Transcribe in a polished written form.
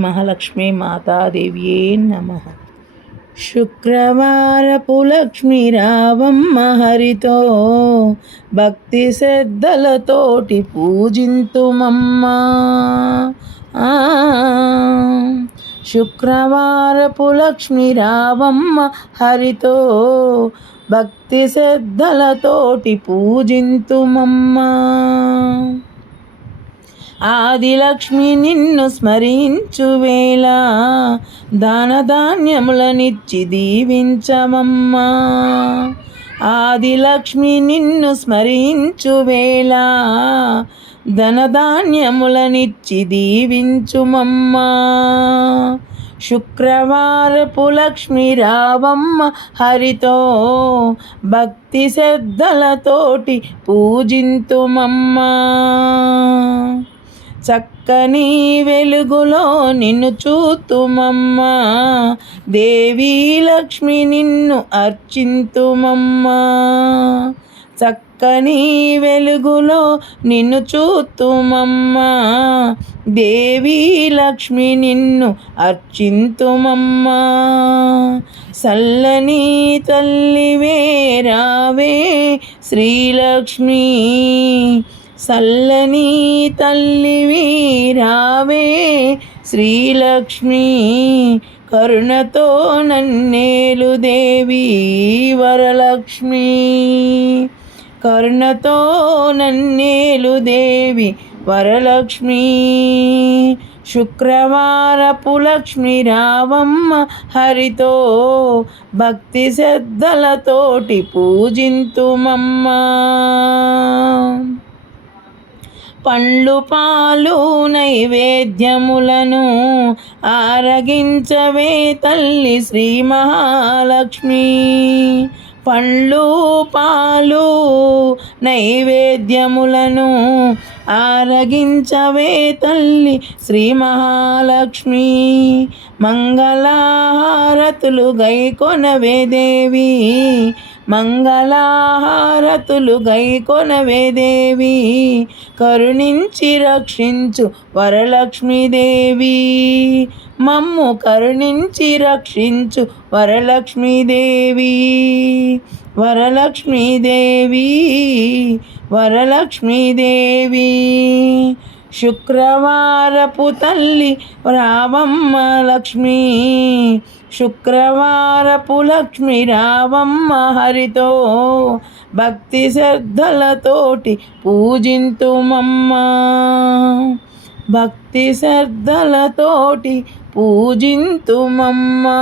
మహాలక్ష్మీ మాతాదేవియే నమ. శుక్రవారపు లక్ష్మీ రావమ్మ హరితో భక్తి శ్రద్ధలతోటి పూజింతుమమ్మ. శుక్రవారపు లక్ష్మీ రావమ్మ హరితో భక్తి శ్రద్ధలతోటి పూజింతుమమ్మ. ఆదిలక్ష్మి నిన్ను స్మరించువేళ దానధాన్యములనిచ్చి దీవించమమ్మా. ఆదిలక్ష్మి నిన్ను స్మరించువేళ ధనధాన్యములనిచ్చి దీవించుమమ్మా. శుక్రవారపు లక్ష్మీ రావమ్మ హరితో భక్తి శ్రద్ధలతోటి పూజింతుమమ్మా. చక్కని వెలుగులో నిన్ను చూతుమమ్మా. దేవీ లక్ష్మి నిన్ను అర్చింతుమమ్మా. చక్కని వెలుగులో నిన్ను చూతుమమ్మా. దేవీ లక్ష్మి నిన్ను అర్చింతుమమ్మా. సల్లని తల్లివే రావే శ్రీలక్ష్మి. సల్లని తల్లివి రావే శ్రీలక్ష్మి. కరుణతో నన్నేలు దేవి వరలక్ష్మి. కరుణతో నన్నేలు దేవి వరలక్ష్మి. శుక్రవారపు లక్ష్మీ రావమ్మ హరితో భక్తి శ్రద్ధలతోటి పూజింతుమమ్మా. పండ్లు పాలు నైవేద్యములను ఆరగించవే తల్లి శ్రీ మహాలక్ష్మి. పండ్లు పాలు నైవేద్యములను ఆరగించవే తల్లి శ్రీ మహాలక్ష్మి. మంగళహారతులు గైకొనవే దేవి. మంగళహారతులు గైకొనవే దేవి. కరుణించి రక్షించు వరలక్ష్మీదేవి. మమ్ము కరుణించి రక్షించు వరలక్ష్మీదేవి. వరలక్ష్మీదేవి వరలక్ష్మీదేవి. శుక్రవారపు తల్లి రావమ్మ లక్ష్మి. శుక్రవారపు లక్ష్మి రావమ్మ హరితో భక్తి శ్రద్ధలతోటి పూజింతుమమ్మా. భక్తి శ్రద్ధలతోటి పూజింతుమమ్మా.